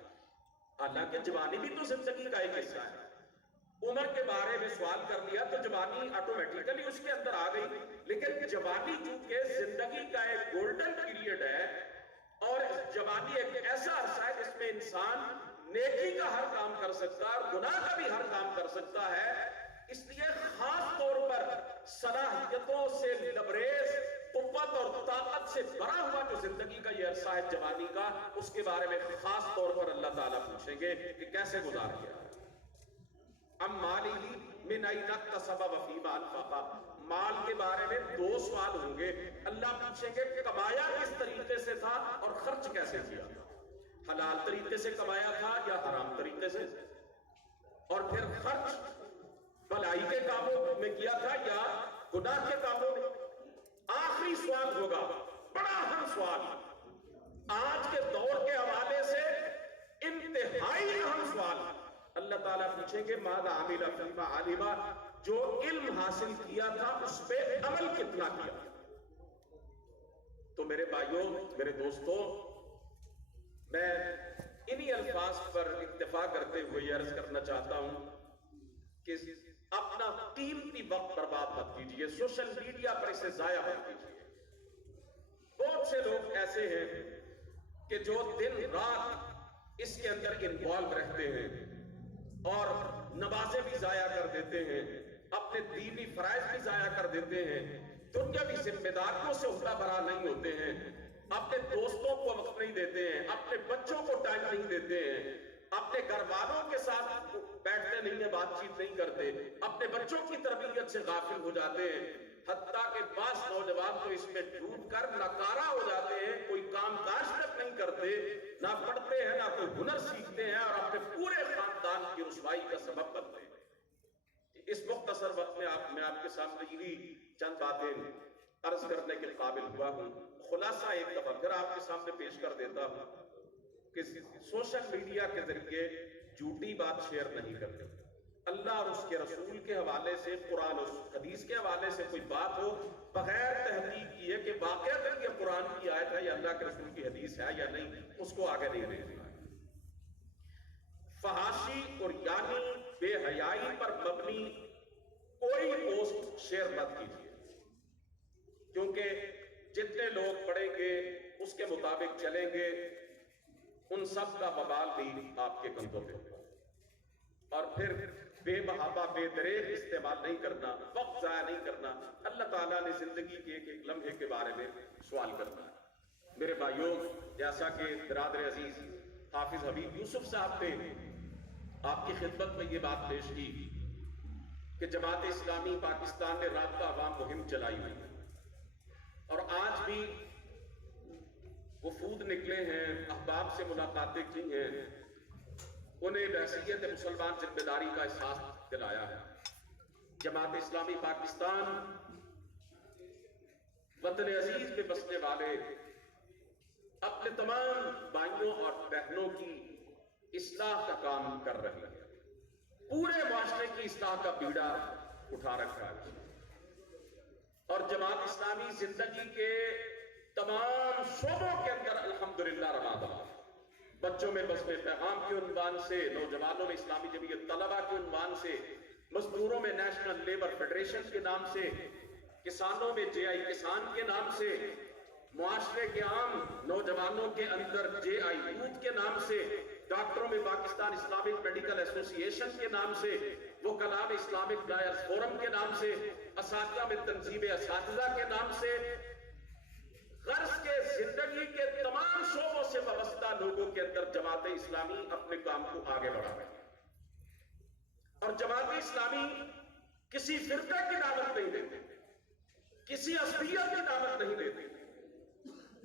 حالانکہ جوانی بھی تو زندگی کا ایک حصہ ہے. عمر کے بارے میں سوال کر لیا تو جوانی آٹومیٹیکلی اس کے اندر آ گئی، لیکن جوانی چونکہ زندگی کا ایک گولڈن پیریڈ ہے اور جوانی ایک ایسا عرصہ ہے جس میں انسان نیکی کا ہر کام کر سکتا ہے اور گناہ کا بھی ہر کام کر سکتا ہے. اس لیے خاص طور پر صلاحیتوں سے لبریز، قوت اور طاقت سے بھرا ہوا جو زندگی کا یہ عرصہ ہے جوانی کا، اس کے بارے میں خاص طور پر اللہ تعالیٰ پوچھیں گے کہ کیسے گزار کیا. ام مالہ من این اکتسب وفیما انفق، مال کے بارے میں دو سوال ہوں گے. اللہ پوچھیں گے کہ کمایا کس طریقے سے تھا اور خرچ کیسے کیا، حلال طریقے سے کمایا تھا یا حرام طریقے سے، اور پھر خرچ بھلائی کے کاموں میں کیا تھا یا گناہ کے کاموں میں. آخری سوال ہوگا بڑا اہم سوال، آج کے دور کے حوالے سے انتہائی اہم سوال. اللہ تعالیٰ پوچھیں گے ماذا عمل فیما علم، جو علم حاصل کیا تھا اس پہ عمل کتنا کیا. تو میرے بھائیوں، میرے دوستوں، میں انہی الفاظ پر اکتفا کرتے ہوئے یہ عرض کرنا چاہتا ہوں کہ اپنا قیمتی وقت برباد مت کیجیے، سوشل میڈیا پر اسے ضائع مت کیجیے. بہت سے لوگ ایسے ہیں کہ جو دن رات اس کے اندر انوالو رہتے ہیں اور نمازیں بھی ضائع کر دیتے ہیں، اپنے دینی فرائض بھی ضائع کر دیتے ہیں، دنیاوی ذمہ داریوں سے عہدہ برا نہیں ہوتے ہیں، اپنے دوستوں کو وقت نہیں دیتے ہیں، اپنے بچوں کو ٹائم نہیں دیتے ہیں، اپنے گھر والوں کے ساتھ بیٹھتے نہیں ہیں، بات چیت نہیں کرتے، اپنے بچوں کی تربیت سے غافل ہو جاتے ہیں. حتیٰ کہ بعض نوجوان تو اس میں ڈوب کر ناکارہ ہو جاتے ہیں، کوئی کام کاج تک نہیں کرتے، نہ پڑھتے ہیں نہ کوئی ہنر سیکھتے ہیں اور اپنے پورے خاندان کی رسوائی کا سبب بنتے ہیں. اس مختصر وقت میں میں آپ کے سامنے یہی چند باتیں عرض کرنے کے قابل ہوا ہوں. خلاصہ ایک دفعہ پھر آپ کے سامنے پیش کر دیتا ہوں کہ سوشل میڈیا کے ذریعے جھوٹی بات شیئر نہیں کرتے. اللہ اور اس کے رسول کے حوالے سے، قرآن اور حدیث کے حوالے سے کوئی بات ہو، بغیر تحقیق کیے کہ واقعتاً یہ قرآن کی آیت ہے یا اللہ کے رسول کی حدیث ہے یا نہیں، اس کو آگے نہیں بھیجنا. فحاشی اور یعنی بے حیائی پر مبنی کوئی پوسٹ شیئر مت کیجیے، کیونکہ جتنے لوگ پڑھیں گے اس کے مطابق چلیں گے، ان سب کا وبال بھی آپ کے کندھوں پہ ہوگا. اور پھر بے بہاوا بے دریغ استعمال نہیں کرنا، وقت ضائع نہیں کرنا. اللہ تعالیٰ نے زندگی کے ایک ایک لمحے کے بارے میں سوال کرنا ہے. میرے بھائیوں، جیسا کہ برادر عزیز حافظ حبیب یوسف صاحب نے آپ کی خدمت میں یہ بات پیش کی کہ جماعت اسلامی پاکستان نے رابطہ عوام مہم چلائی ہوئی ہے اور آج بھی وفود نکلے ہیں، احباب سے ملاقاتیں کی ہیں، انہیں بحیثیت مسلمان ذمہ داری کا احساس دلایا ہے. جماعت اسلامی پاکستان وطن عزیز میں بسنے والے اپنے تمام بھائیوں اور بہنوں کی اصلاح کا کام کر رہی ہے. پورے معاشرے کی اصلاح کا بیڑا اٹھا رکھا ہے اور جماعت اسلامی زندگی کے تمام شعبوں کے اندر الحمدللہ رواں دوا. بچوں میں بسم پیغام کے عنوان سے، نوجوانوں میں اسلامی جمعیت طلبہ کے عنوان سے، مزدوروں میں نیشنل لیبر فیڈریشن کے نام سے، کسانوں میں جے آئی کسان کے نام سے، معاشرے کے عام نوجوانوں کے اندر جے آئی یوتھ کے نام سے، ڈاکٹروں میں پاکستان اسلامک میڈیکل ایسوسی ایشن کے نام سے، وکلاء میں اسلامک لائرز فورم کے نام سے، اساتذہ میں تنظیم اساتذہ کے نام سے. غرض کے زندگی کے لوگوں کے اندر جماعت اسلامی اپنے کام کو آگے بڑھا رہی ہے، اور جماعت اسلامی کسی فرقہ کی دعوت نہیں دیتی، کسی عصبیت کی دعوت نہیں دیتی،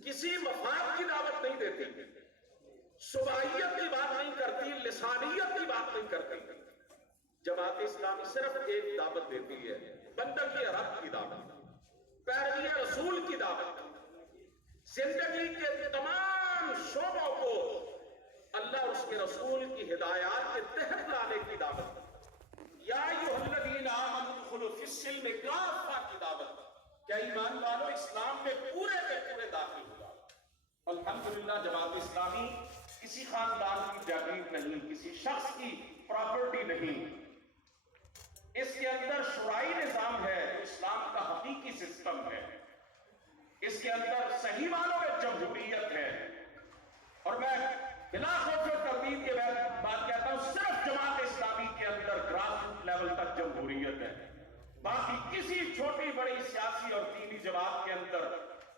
کسی مفاد کی دعوت نہیں دیتی، صوبائیت کی بات نہیں کرتی، لسانیت کی بات نہیں کرتی۔ جماعت اسلامی صرف ایک دعوت دیتی ہے، بندگی رب کی دعوت، پیروی رسول کی دعوت، زندگی کے تمام شعبوں کو اللہ اور اس کے رسول کی ہدایات کے تحت لانے کی دعوت، یا ایھا الذین آمنوا ادخلوا فی السلم کافہ کی دعوت، کیا ایمان والو اسلام میں پورے کے پورے داخل ہوا۔ الحمدللہ جماعت اسلامی کسی خاندان کی جاگیر نہیں، کسی شخص کی پراپرٹی نہیں، اس کے اندر شورائے نظام ہے، اسلام کا حقیقی سسٹم ہے، اس کے اندر صحیح معنوں میں جمہوریت ہے، اور میں بلا خوف و تردید کے بات کہتا ہوں، صرف جماعت اسلامی کے اندر گراس روٹ لیول تک جمہوریت ہے، باقی کسی چھوٹی بڑی سیاسی اور دینی جماعت کے اندر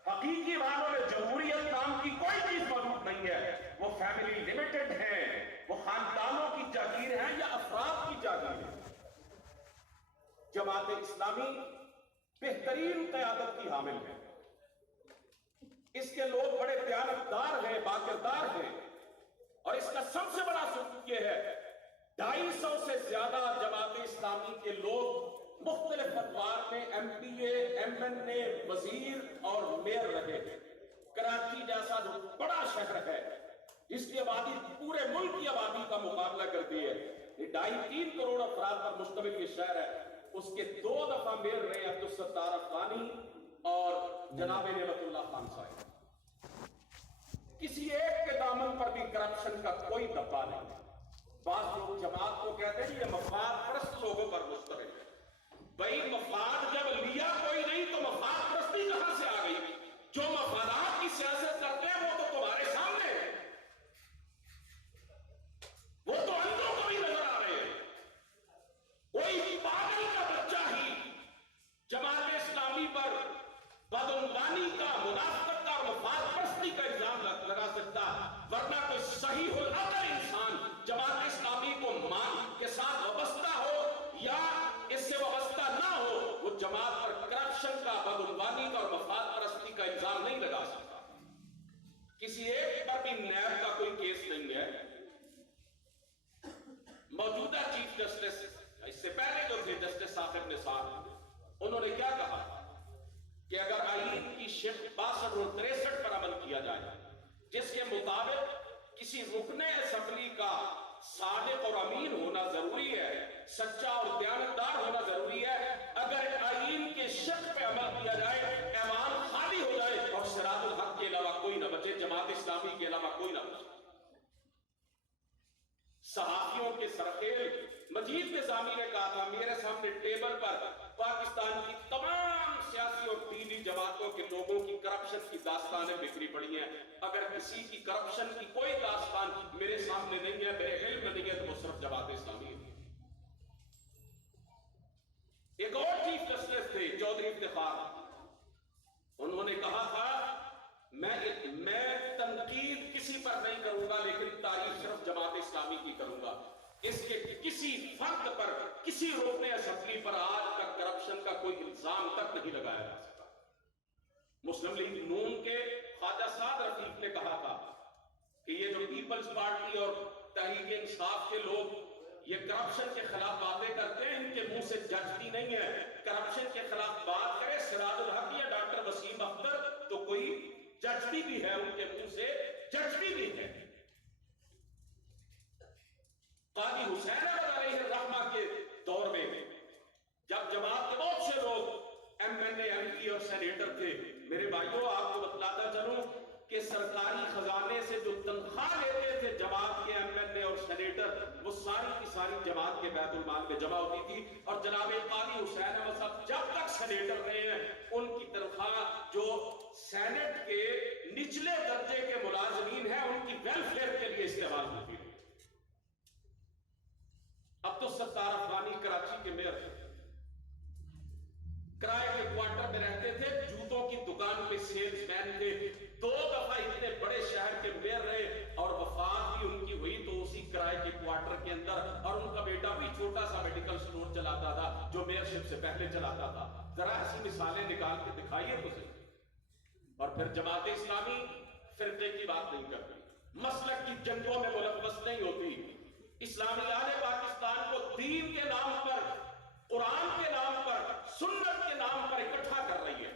حقیقی معنوں میں جمہوریت نام کی کوئی چیز موجود نہیں ہے۔ وہ فیملی لمیٹڈ ہیں، وہ خاندانوں کی جاگیر ہیں یا افراد کی جاگیر ہے۔ جماعت اسلامی بہترین قیادت کی حامل ہے، اس کے لوگ بڑے دیانتدار ہیں، باکردار ہیں، اور اس کا سب سے بڑا ثبوت یہ ہے 250 سے زیادہ جماعت اسلامی کے لوگ مختلف ادوار میں ایم پی اے، ایم این اے، وزیر اور میئر رہے ہیں۔ کراچی جیسا جو بڑا شہر ہے جس کی آبادی پورے ملک کی آبادی کا مقابلہ کرتی ہے، یہ 2.5-3 کروڑ افراد پر مشتمل یہ شہر ہے، اس کے 2 دفعہ میئر رہے عبدالستار افغانی اور جناب نعمت اللہ خان صاحب۔ کسی ایک کے دامن پر بھی کرپشن کا کوئی دبا نہیں۔ بعض لوگ جماعت کو کہتے ہیں یہ مفاد پرست لوگوں پر مشتمل ہے۔ بھائی مفاد جب لیا کوئی نہیں تو مفاد پرستی کہاں سے آ گئی؟ جو مفادات کی سیاست کرتے ہیں وہ تو تمہارے سامنے ہے، وہ تو اندھوں کو بھی نظر آ رہے ہیں۔ کوئی پاگل کا بچہ ہی جماعت اسلامی پر بدعنوانی کا، منافقت کا اور مفاد پرستی کا الزام لگا سکتا، ورنہ کوئی صحیح العقل انسان جماعت اسلامی کو مان کے ساتھ وابستہ ہو یا اس سے وابستہ نہ ہو، وہ جماعت پر کرپشن کا، بدعنوانی کا اور مفاد پرستی کا الزام نہیں لگا سکتا۔ کسی ایک پر بھی نیب کا کوئی کیس نہیں ہے۔ موجودہ چیف جسٹس، اس سے پہلے جو تھے جسٹس ثاقب نثار، انہوں نے کیا کہا کہ اگر آئین کی شق 62 اور 63 پر عمل کیا جائے جس کے مطابق کسی رکن اسمبلی کا صادق اور امین ہونا ضروری ہے، سچا اور دیانتدار ہونا ضروری ہے، اگر آئین کے شق پہ عمل کیا جائے، ایوان خالی ہو جائے اور صراط الحق کے علاوہ کوئی نہ بچے، جماعت اسلامی کے علاوہ کوئی نہ بچے۔ صحافیوں کے سرخیل مجید نظامی نے کہا تھا میرے سامنے ٹیبل پر پاکستان کی تمام سیاسی اور دینی جماعتوں کے لوگوں کی کرپشن کی داستانیں بکھری پڑی ہیں، اگر کسی کی کرپشن کی کوئی داستان میرے سامنے نہیں ہے، میرے علم میں نہیں ہے، تو وہ صرف جماعت اسلامی ہے۔ ایک اور چیف جسٹس تھے چودھری افتخار، انہوں نے کہا تھا میں تنقید کسی پر نہیں کروں گا لیکن تعریف صرف جماعت اسلامی کی کروں گا، اس کے کسی فرد پر، کسی رکن اسمبلی پر آج تک کرپشن کا کوئی الزام تک نہیں لگایا جا سکا۔ مسلم لیگ نون کے خواجہ سعد رفیق نے کہا تھا کہ یہ جو پیپلز پارٹی اور تحریک انصاف کے لوگ یہ کرپشن کے خلاف باتیں کرتے ہیں، ان کے منہ سے جچتی نہیں ہے، کرپشن کے خلاف بات کرے سراج الحق یا ڈاکٹر وسیم اختر تو کوئی جچتی بھی ہے، ان کے منہ سے جچتی بھی ہے۔ قاضی حسین احمد علیہ الرحمہ کے دور میں جب جماعت کے بہت سے لوگ ایم این اے، ایم پی اور سینیٹر تھے، میرے بھائیوں آپ کو بتلاتا چلوں کہ سرکاری خزانے سے جو تنخواہ لیتے تھے جماعت کے ایم این اے اور سینیٹر، وہ ساری کی ساری جماعت کے بیت المال میں جمع ہوتی تھی، اور جناب قاضی حسین احمد صاحب جب تک سینیٹر رہے ہیں ان کی تنخواہ جو سینٹ کے نچلے درجے کے ملازمین ہیں ان کی ویلفیئر کے لیے استعمال ہوتی ہے۔ عبدالستار افغانی کراچی کے میئر تھے، کرائے کے کوارٹر میں رہتے تھے، جوتوں کی دکان پہ سیلز مین تھے، 2 دفعہ اتنے بڑے شہر کے میئر رہے اور چھوٹا سا میڈیکل سٹور چلاتا تھا جو میئرشپ سے پہلے چلاتا تھا. ذرا ایسی مثالیں نکال کے دکھائیے مجھے. اور پھر جماعت اسلامی فرقے کی بات نہیں کرتی, مسلک کی جنگوں میں ملوث نہیں ہوتی. اسلامیان پاکستان کو دین کے نام پر, قرآن کے نام پر, سنت کے نام پر اکٹھا کر رہی ہے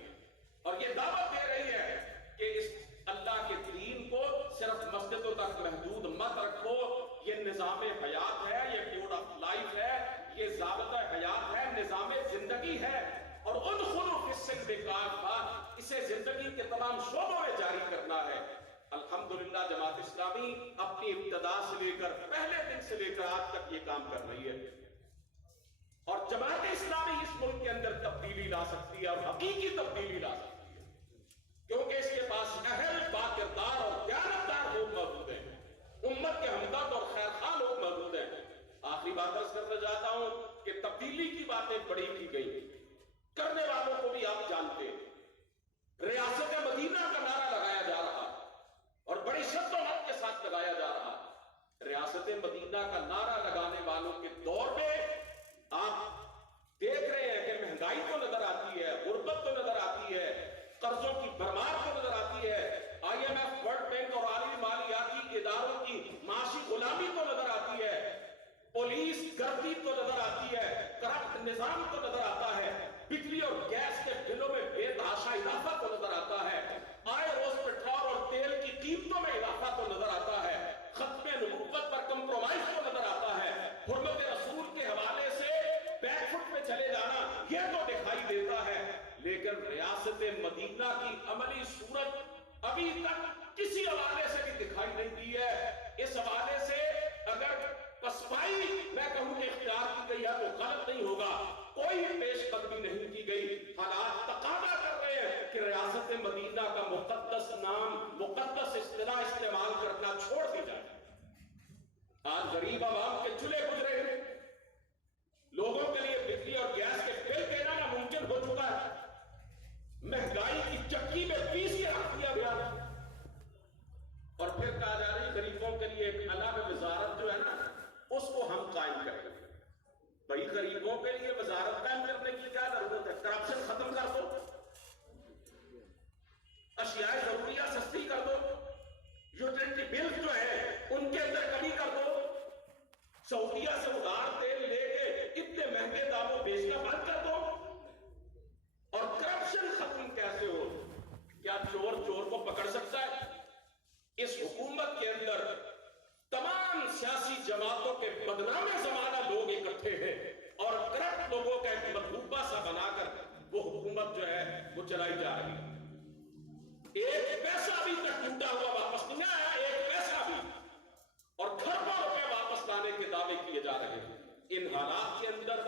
اور یہ دعوت دے رہی ہے کہ اس اللہ کے دین کو صرف مسجدوں تک محدود مت رکھو. یہ نظام حیات ہے, یہ کوڈ آف لائف ہے, یہ ضابطہ حیات ہے, نظام زندگی ہے. اور ادخلوا فی السلم کافہ, اسے زندگی کے تمام شعبوں میں جاری کرنا ہے. الحمدللہ جماعت اسلامی اپنی ابتدا سے لے کر پہلے دن سے لے کر آج تک یہ کام کر رہی ہے. اور جماعت اسلامی اس ملک کے اندر تبدیلی لا سکتی ہے, اور حقیقی تبدیلی لا سکتی ہے, کیونکہ اس کے پاس اہل, باکردار اور دیانتدار لوگ موجود ہیں, امت کے ہمدرد اور خیرخواہ لوگ موجود ہیں. آخری بات عرض کرنا چاہتا ہوں کہ تبدیلی کی باتیں بڑی کی گئی, کرنے والوں کو بھی آپ جانتے ہیں. ریاست مدینہ کا نعرہ لگایا جا رہا اور بڑی شد و مت کے ساتھ لگایا جا رہا. ریاست مدینہ کا نعرہ لگانے والوں کے دور میں آپ دیکھ رہے ہیں کہ مہنگائی تو نظر آتی ہے, غربت تو نظر آتی ہے, قرضوں کی بھرمار تو نظر آتی ہے, I M F, world bank اور عالمی مالیاتی اداروں کی معاشی غلامی تو نظر آتی ہے, پولیس گردی تو نظر آتی ہے, کرپٹ نظام تو نظر آتا ہے, بجلی اور گیس کے بلوں میں بے تحاشا اضافہ تو نظر آتا ہے, آئے روز پیٹرول اور تیل کی قیمتوں میں اضافہ تو نظر آتا ہے, ختم نبوت پر کمپرومائز تو نظر آتا ہے, حرمت رسول کے حوالے سے بیک فٹ پہ چلے جانا یہ تو دکھائی دیتا ہے. لیکن ریاست مدینہ کی عملی صورت ابھی تک کسی حوالے سے بھی دکھائی نہیں دی ہے. اس حوالے سے اگر پسپائی میں کہوں کہ اختیار کی گئی ہے تو غلط نہیں ہوگا. کوئی پیش قدمی نہیں کی گئی. حالات تقاضا کر رہے ہیں کہ ریاست مدینہ کا مقدس نام, مقدس اصطلاح استعمال کرنا چھوڑ دی جائے. آج غریب عوام کے چولہے گزرے ہیں, لوگوں کے لیے بجلی اور گیس کے بل دینا ناممکن ہو چکا ہے, مہنگائی کی چکی میں پیس کے رکھ دیا گیا, اور پھر کہا جا رہی غریبوں کے لیے ایک الگ وزارت جو ہے نا اس کو ہم قائم کریں گے. بھائی غریبوں کے لیے وزارت قائم کرنے کی کیا ضرورت ہے؟ کرپشن ختم کر دو, اشیاء ضروریہ سستی کر دو, یوٹیلٹی بل جو ہے ان کے اندر کمی کر دو, سعودیہ سے ادھار تیل لے کے اتنے مہنگے داموں بیچنا بند کر دو. اور کرپشن ختم کیسے ہو؟ کیا چور چور کو پکڑ سکتا ہے؟ اس حکومت کے اندر تمام سیاسی جماعتوں کے بدنام زمانہ لوگ اکٹھے ہیں اور کرپٹ لوگوں کا ایک مطلوبہ سا بنا کر وہ حکومت جو ہے وہ چلائی جا رہی ہے. ایک پیسہ بھی تک ٹوٹا ہوا واپس نہیں آیا, ایک پیسہ بھی, اور کھربوں روپے واپس لانے کے دعوے کیے جا رہے ہیں. ان حالات کے اندر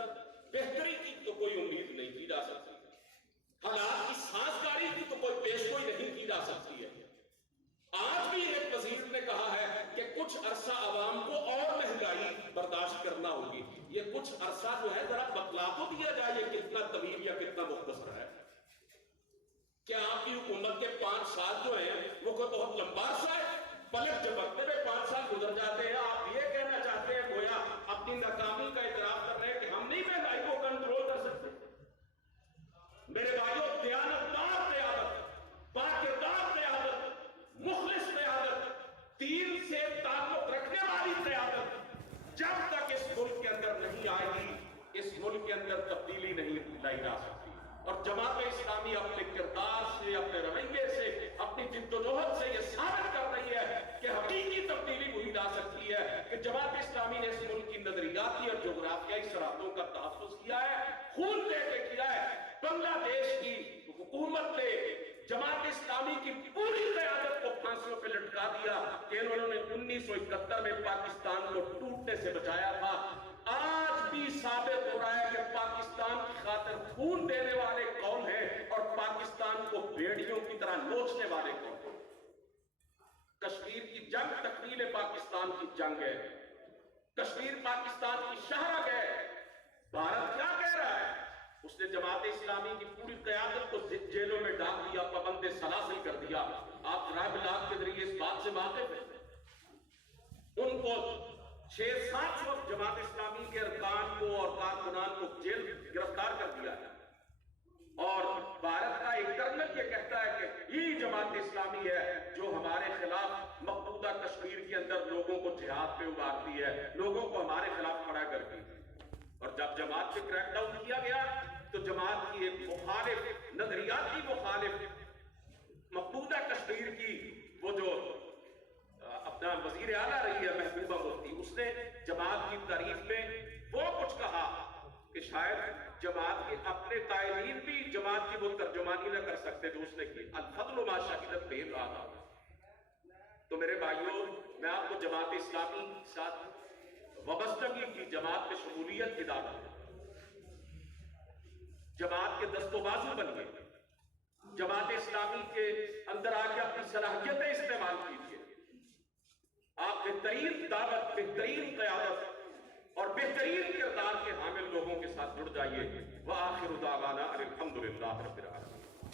بہتری کی تو کوئی امید نہیں کی جا سکتی, حالات کی سازگاری کی تو کوئی پیشگوئی نہیں کی جا سکتی ہے. آج بھی ایک وزیر نے کہا ہے کہ کچھ عرصہ عوام کو اور مہنگائی برداشت کرنا ہوگی. یہ کچھ عرصہ جو ہے ذرا بتلا تو دیا جائے یہ کتنا طویل یا کتنا مختصر ہے. کیا آپ کی حکومت کے 5 سال جو ہیں وہ کوئی بہت لمبا عرصہ ہے؟ پلک جھپکتے میں 5 سال گزر جاتے ہیں. آپ یہ کہنا چاہتے ہیں گویا اپنی ناکامی کا اعتراف کر رہے ہیں کہ ہم نہیں مہنگائی کو کنٹرول کر سکتے. میرے بھائیوں, دیانتدار قیادت, باکردار قیادت, مخلص قیادت, دین سے تعلق رکھنے والی قیادت جب تک اس ملک کے اندر نہیں آئے گی, اس ملک کے اندر تبدیلی نہیں لائی جا سکتی. اور جماعت اسلامی اپنے کردار سے, اپنے رویے سے, اپنی جدوجہد سے یہ ثابت کر رہی ہے کہ حقیقی تبدیلی وہی لا سکتی ہے کہ جماعت اسلامی نے اس ملک کی نظریاتی اور جغرافیائی سرحدوں کا تحفظ کیا ہے, خون دے کے کیا ہے. بنگلہ دیش کی حکومت نے جماعت اسلامی کی پوری قیادت کو پھانسیوں پہ لٹکا دیا کہ انہوں نے 1971 میں پاکستان کو ٹوٹنے سے بچایا تھا. آج بھی ثابت ہو رہا ہے کہ پاکستان کی خاطر خون دینے والے کون ہیں اور پاکستان کو بھیڑیوں کی طرح نوچنے والے کون ہیں. کشمیر کی جنگ تکمیل پاکستان کی جنگ ہے, کشمیر پاکستان کی شاہراہ ہے. بھارت کیا کہہ رہا ہے؟ اس نے جماعت اسلامی کی پوری قیادت کو جیلوں میں ڈال دیا, پابند سلاسل کر دیا. آپ جناب لاکھ کے ذریعے اس بات سے واقف ہیں. ان کو 600-700 جماعت اسلامی کے ارکان اسلامی ہے جو ہمارے خلاف مقبوضہ کشمیر کے اندر لوگوں کو جہاد پہ ابھارتی ہے، لوگوں کو ہمارے خلاف کھڑا کرتی ہے۔ اور جب جماعت پہ کریک ڈاؤن کیا گیا تو جماعت کی ایک مخالف، نظریاتی مخالف، مقبوضہ کشمیر کی وہ جو اپنا وزیر اعلیٰ رہی ہے محبوبہ مفتی، اس نے جماعت کی تعریف میں وہ کچھ کہا کہ شاید جماعت کے اپنے قائدین بھی جماعت کی وہ ترجمانی نہ کر سکتے جو اس نے کی۔ الفضل ما شہدت بہ الاعداء۔ تو میرے بھائیوں، میں آپ کو جماعت اسلامی کے ساتھ وابستگی کی، جماعت میں شمولیت کی دعوت ہے۔ جماعت کے دست و بازو بنیے، جماعت اسلامی کے اندر آ کے اپنی صلاحیتیں استعمال کیجیے۔ آپ بہترین دعوت، بہترین قیادت اور بہترین کردار کے حامل لوگوں کے ساتھ جڑ جائیے۔ وآخر دعوانا ان الحمد للہ رب العالمین۔